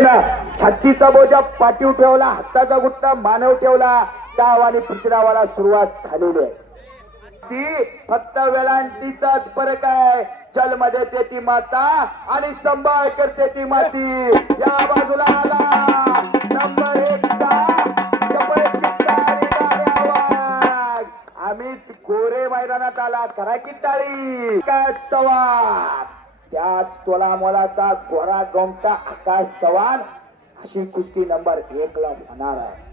ना बोजा पाठीव ठेवला हाताचा गुट्टा मानव ठेवला डाव आणि पृथ्वीरावाला सुरुवात झालेली आहे. ती फक्त वेलांटीचाच फरक आहे. जलमध्ये ते ती माता आणि संभाळ करते ती माती. या बाजूला आला. नंबर आम्ही गोरे मैदानात आला. करा की टाळी. काय चव्हाण? त्याच तोला मोलाचा गोरा गोमटा आकाश चव्हाण अशी कुस्ती नंबर एक ला होणार आहे.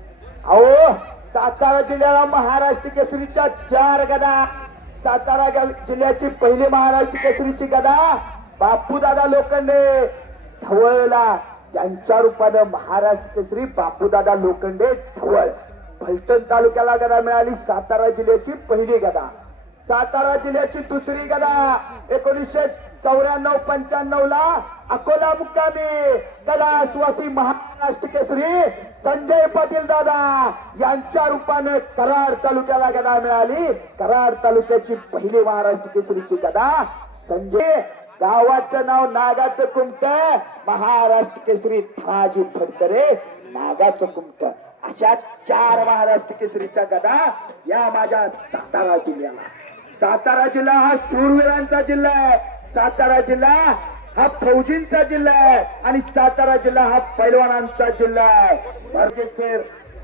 अहो सातारा जिल्ह्याला महाराष्ट्र केसरीच्या चार गदा. सातारा जिल्ह्याची पहिली महाराष्ट्र केसरीची गदा बापूदादा लोखंडे धवळला त्यांच्या रूपानं महाराष्ट्र केसरी बापूदादा लोखंडे धवळ फलटण तालुक्याला गदा मिळाली सातारा जिल्ह्याची पहिली गदा. सातारा जिल्ह्याची दुसरी गदा एकोणीसशे चौऱ्याण्णव पंच्याण्णव ला अकोला मुक्कामी गदा महाराष्ट्र केसरी संजय पाटील दादा यांच्या रूपाने कराड तालुक्याला गदा मिळाली. कराड तालुक्याची पहिली महाराष्ट्र केसरीची गदा संजय. गावाचं नाव नागाचं कुमट. महाराष्ट्र केसरी थाजी फडतरे नागाचं कुमट. अशा चार महाराष्ट्र केसरीच्या गदा या माझ्या सातारा जिल्ह्याला. सातारा जिल्हा हा शूरवीरांचा जिल्हा आहे. सातारा जिल्हा हा फौजींचा जिल्हा आहे आणि सातारा जिल्हा हा पैलवानांचा जिल्हा आहे. भारतीय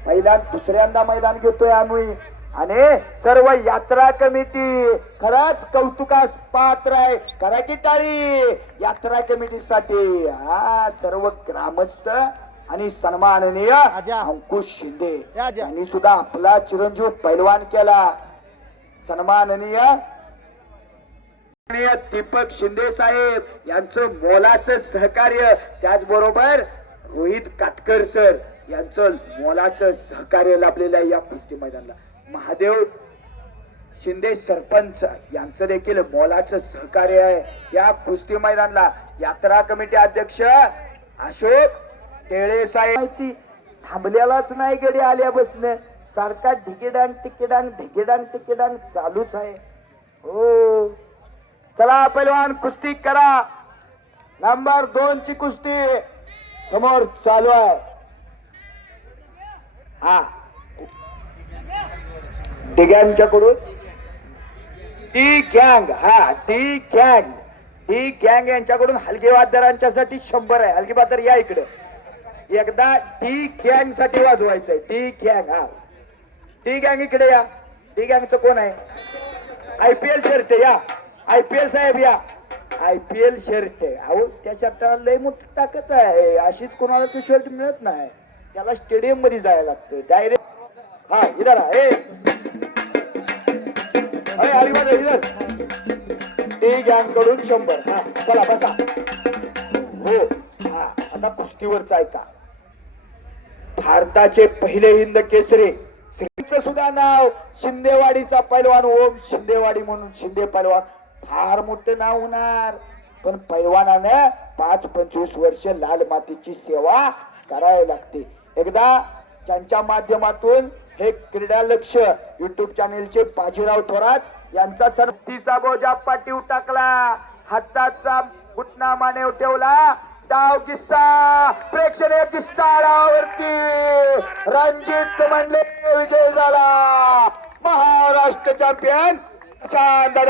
पहिल्या दुसऱ्यांदा मैदान घेतोय आम्ही. आणि सर्व यात्रा कमिटी खरंच कौतुकास पात्र आहे. करा की टाळी यात्रा कमिटीसाठी. हा सर्व ग्रामस्थ आणि सन्माननीय. अंकुश शिंदे. यांनी सुद्धा आपला चिरंजीव पैलवान केला. सन्माननीय माननीय दीपक शिंदे साहेब यांचं मोलाचं सहकार्य. त्याचबरोबर रोहित काटकर सर यांचं मोलाचं सहकार्य लाभलेलं आहे या कुस्ती मैदानाला. महादेव शिंदे सरपंच यांचं देखील मोलाचं सहकार्य आहे या कुस्ती मैदानला. यात्रा कमिटी अध्यक्ष अशोक टेळे साहेब. थांबलेलाच नाही गडी आल्यापासून सारखा ढिकेडांग टिकेडांग ढिकेडांग टिकेडांग चालूच आहे. हो. चला पैलवान कुस्ती करा. नंबर दोन ची कुस्ती समोर चालू आहे. हा. डिग्यांच्याकडून. टी गँग हा टी गँग. टी गँग यांच्याकडून हलकी वाद्यरांच्यासाठी शंभर आहे. हलकी वाद्यर या इकडे. एकदा टी गँगसाठी वाजवायचंय. टी गँग हा. टी गँग इकडे या. टी गँगचं कोण आहे? आय पी एल शर्ट या. आय पी एल साहेब या. आय पी एल शर्ट अहो त्या शर्टाला लय मोठी टाकत आहे. अशीच कोणाला तो शर्ट मिळत नाही. त्याला स्टेडियममध्ये जायला लागतं डायरेक्ट हा इधर आ, अरे अलिबाग इधर. टी गँगकडून शंभर. हा चला बसा. हो हा आता कुस्तीवरचा ऐका भारताचे पहिले हिंद केसरी. श्रीचं सुद्धा नाव शिंदेवाडीचा पैलवान. ओम शिंदेवाडी म्हणून शिंदे पैलवान. फार मोठं नाव होणार. पण पैलवानानं पाच पंचवीस वर्ष लाल मातीची सेवा करायला लागते. एकदा त्यांच्या माध्यमातून हे क्रीडा लक्ष युट्यूब चॅनेलचे बाजीराव थोरात यांचा सरतीचा बोजा पाठीव टाकला. हाताचा घुटना मानेव ठेवला. डाव किस्सा. प्रेक्षणीय किस्सा डावावरती रणजित म्हणले विजय झाला. महाराष्ट्र चॅम्पियन दादा